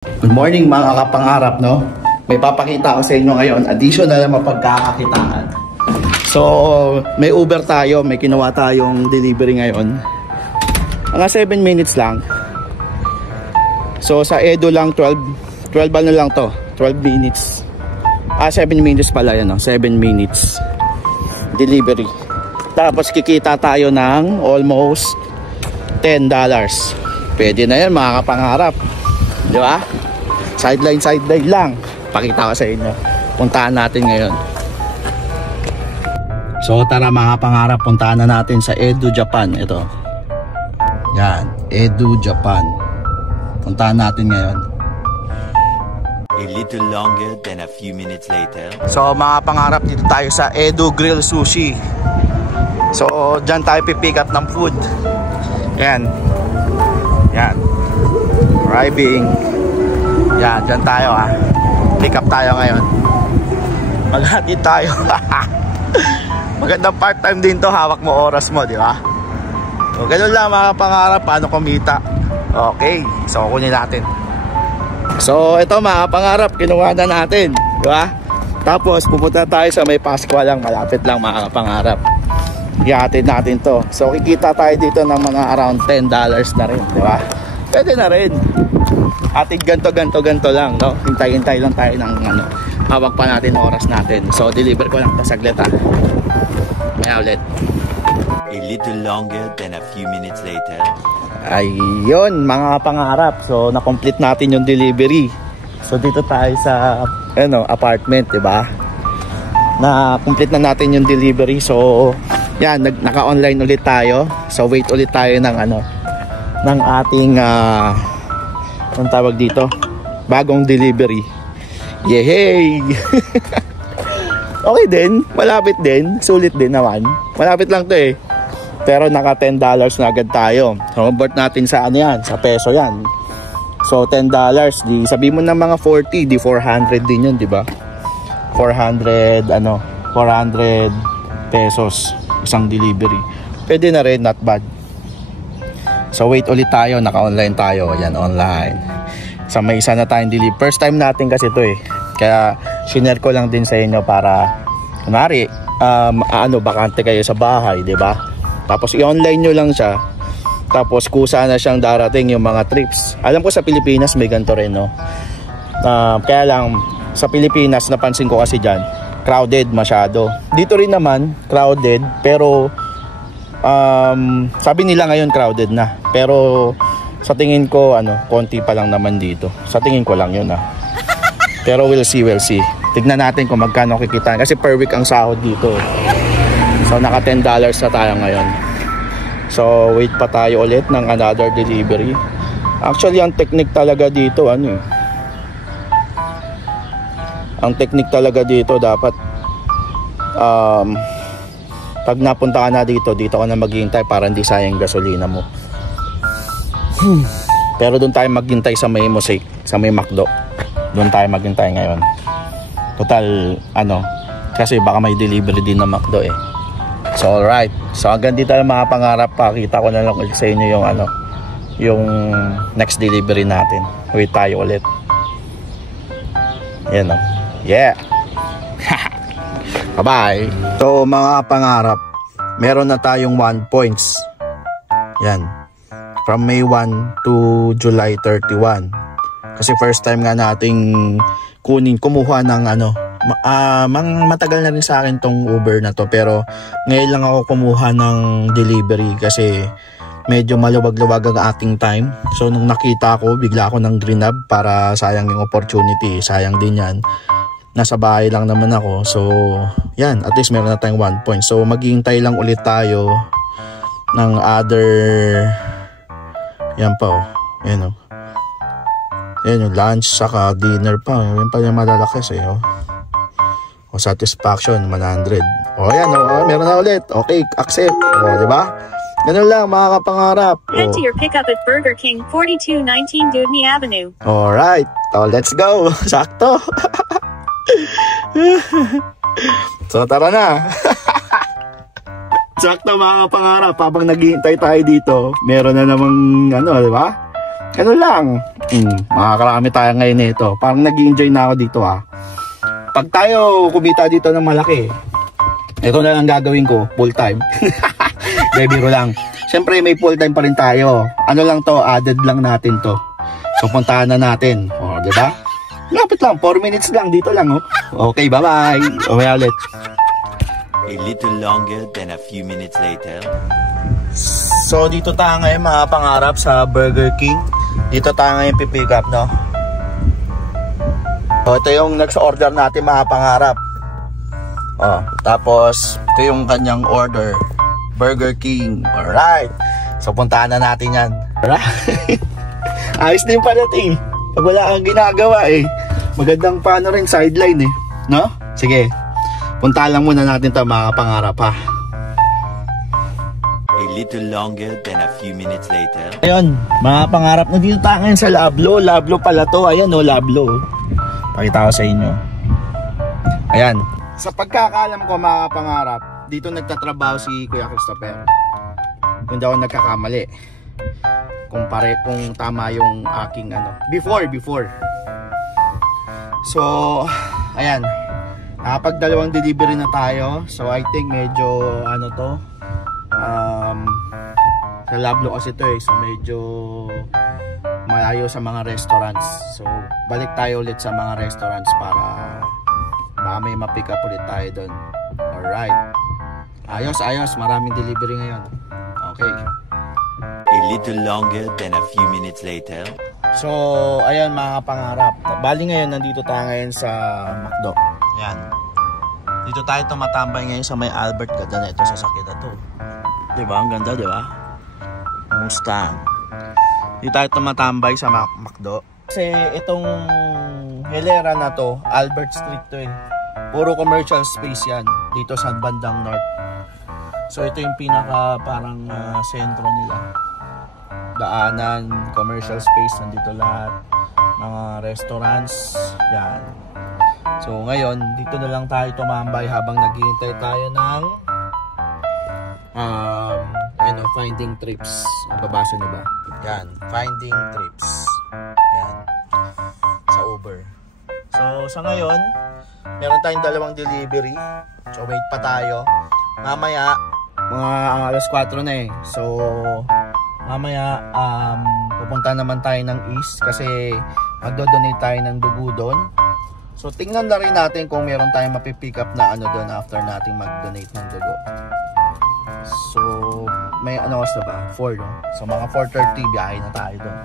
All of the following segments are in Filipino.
Good morning mga kapangarap, no? May papakita ko sa inyo ngayon, additional na mapagkakakitaan. So, may Uber tayo, may kinuha tayong delivery ngayon. Mga 7 minutes lang. So, sa Edo lang 12 ano lang to, 12 minutes. 7 minutes pala yan, no? 7 minutes delivery. Tapos kikita tayo ng almost $10. Pwede na yan mga kapangarap. Di ba? Sideline lang. Pakita ko sa inyo. Puntahan natin ngayon. So tara mga kapangarap, puntahan na natin sa Edo, Japan. Ito. Yan, Edo, Japan. Puntahan natin ngayon. A little longer than a few minutes later. So mga pangarap, dito tayo sa Edo Grill Sushi. So dyan tayo pipick up ng food. Yan. Yan. Arriving. Yan, dyan tayo ha. Pick up tayo ngayon. Maghatid tayo. Magandang part-time din to. Hawak mo oras mo, di ba? So ganun lang mga pangarap. Paano kumita? Okay. So kunin natin. So ito mga pangarap, kinuha na natin, di ba? Tapos pupunta tayo sa may Pascua lang, malapit lang mga pangarap. Ihatid natin to. So kikita tayo dito ng mga around $10 na rin, di ba? Pwede na rin. Atid ganto lang, no? Hintay lang tayo ng ano. Hawak pa natin oras natin. So deliver ko lang to saglit ha. Maya ulit. A little longer than a few minutes later. Ayun mga pangarap. So na-complete natin yung delivery. So dito tayo sa ano, apartment, 'di ba? Na-complete na natin yung delivery. So yan, naka-online ulit tayo. So wait ulit tayo ng ano, ng ating anong tawag dito? Bagong delivery. Yehey! Okay din, malapit din, sulit din naman. Malapit lang 'to eh. Pero naka $10 na agad tayo. Convert natin sa ano yan, sa peso yan. So $10, di sabi mo ng mga 40, di 400 din yun, di ba? 400 pesos isang delivery. Pwede na rin, not bad. So wait ulit tayo, naka-online tayo. Yan, online. So may isa na tayong delivery. First time natin kasi ito eh. Kaya share ko lang din sa inyo para kunwari, bakante kayo sa bahay, di ba? Tapos i-online nyo lang siya. Tapos kusa na siyang darating yung mga trips. Alam ko sa Pilipinas may ganito rin, no? Kaya lang sa Pilipinas napansin ko kasi dyan, crowded masyado. Dito rin naman crowded, pero sabi nila ngayon crowded na. Pero sa tingin ko konti pa lang naman dito. Sa tingin ko lang yun Pero we'll see. Tignan natin kung magkano kikitain kasi per week ang sahod dito. So naka $10 na tayo ngayon. So wait pa tayo ulit ng another delivery. Actually ang technique talaga dito ang technique talaga dito dapat pag napunta ka na dito ka na maghihintay para hindi sayang gasolina mo. Pero doon tayo maghintay sa may Mosaic, sa may McDo. Doon tayo maghintay ngayon. Total kasi baka may delivery din na McDo eh. So alright. So hanggang dito lang mga pangarap, pakita ko na lang ulit sa inyo yung yung next delivery natin. Wait tayo ulit. Yan Yeah. Bye-bye. So mga pangarap, meron na tayong 1 points. Yan. From May 1 to July 31. Kasi first time nga nating kumuha ng matagal na rin sa akin tong Uber na to, pero ngayon lang ako kumuha ng delivery kasi medyo maluwag-luwag ang ating time. So nung nakita ko, bigla ako ng greenab para sayang yung opportunity, sayang din yan. Nasa bahay lang naman ako, so yan, at least meron na tayong 1 point. So maghihintay lang ulit tayo ng other, yan pa yan yung lunch saka dinner pa. Yan pa yung malalaki sa'yo. O satisfaction 100. O yan, meron na ulit. Okay, accept. O, di ba? Ganun lang mga kapangarap. Head to your pickup at Burger King, 4219 Dudney Avenue. Alright. So, let's go. Sakto. So, tara na. Sakto mga kapangarap. Habang naghihintay tayo dito, meron na namang di ba? Ano lang. Makakarami tayo ngayon nito. Parang nag-enjoy na ako dito Pag tayo kumita dito ng malaki, ito na lang gagawin ko, full time. Biro lang. Siyempre may full time pa rin tayo. Ano lang to, added lang natin to. So puntahan na natin. O, diba? Lapit lang, 4 minutes lang dito lang Okay, bye-bye. Umaya ulit. A little longer than a few minutes later. So dito tayo ngayon mga pangarap sa Burger King. Dito tayo ngayon pipick up, no? So ito yung next order natin mga pangarap. Tapos ito yung kanyang order, Burger King. Alright. So puntahan na natin yan. Alright. Ayos din pala pag wala kang ginagawa magandang paano rin sideline no? Sige. Puntahan lang muna natin ito mga pangarap A little longer than a few minutes later. Ayun, mga pangarap, nandito tayo ngayon sa Lablo. Lablo pala to. Ayan Lablo. Pakita ko sa inyo. Ayan. Sa pagkakaalam ko mga pangarap, dito nagtatrabaho si Kuya Christopher. Kung daw nagkakamali. Kung tama yung aking Before. So, ayan. Nakapag-dalawang delivery na tayo. So, I think medyo sa Lablo kasi ito so medyo malayo sa mga restaurants. So balik tayo ulit sa mga restaurants para baka may ma-pick up ulit tayo doon. Alright. Ayos, maraming delivery ngayon. Okay. A little longer than a few minutes later. So ayan mga pangarap, bali ngayon nandito tayo ngayon sa McDo. Ayan, dito tayo tumatambay ngayon sa may Albert. Ganda na ito sa sakit na to, diba? Ang ganda, diba? Mustang. Dito tayo tumatambay sa McDo. Kasi itong hilera na to, Albert Street to puro commercial space yan dito sa bandang north. So ito yung pinaka parang sentro nila. Daanan, commercial space, nandito lahat. Mga restaurants, yan. So ngayon, dito na lang tayo tumambay habang naghihintay tayo ng finding trips. Mababasa niyo ba? Yan, finding trips. Yan. Sa Uber. So sa ngayon, meron tayong dalawang delivery. So wait pa tayo. Mamaya, mga alas 4 na So mamaya pupunta naman tayo ng East kasi magdo-donate tayo ng dugo doon. So tingnan na rin natin kung meron tayong mapipick up na doon after nating mag-donate ng dugo. So may oras na ba? 4 no? So mga 4:30 biyahe na tayo doon.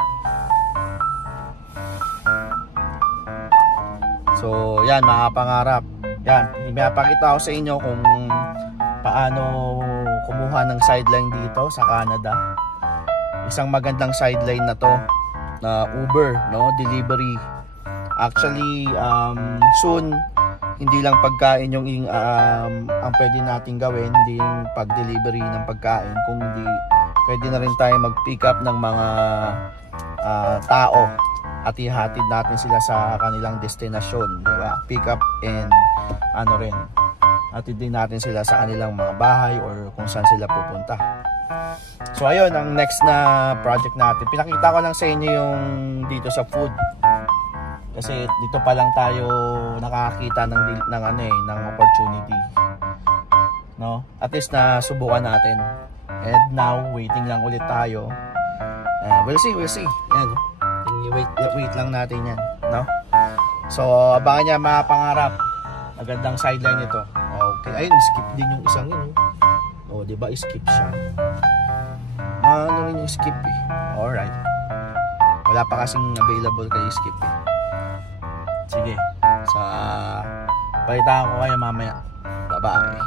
So yan mga pangarap. Yan, ipapakita ko sa inyo kung paano kumuha ng sideline dito sa Canada. Isang magandang sideline na to na Uber, no? Delivery. Actually, soon hindi lang pagkain yung ang pwede nating gawin, hindi yung pag-delivery ng pagkain, kung hindi pwede na rin tayo mag-pick up ng mga tao at ihatid natin sila sa kanilang destinasyon, di ba? Pick up and rin, hatid din natin sila sa kanilang mga bahay or kung saan sila pupunta. So ayun, ang next na project natin, pinakita ko lang sa inyo yung dito sa food. Kasi dito pa lang tayo nakakita ng opportunity. No? At least na subukan natin. And now, waiting lang ulit tayo. We'll see. Yan. Wait lang natin yan. No? So, abangan niya mga pangarap. Magandang sideline ito. Okay. Ayun, skip din yung isang yun. Diba? Skip siya. Ano rin yung skip Alright. Wala pa kasing available kay skip Sige, balitaan ko kayo mamaya. Bye-bye.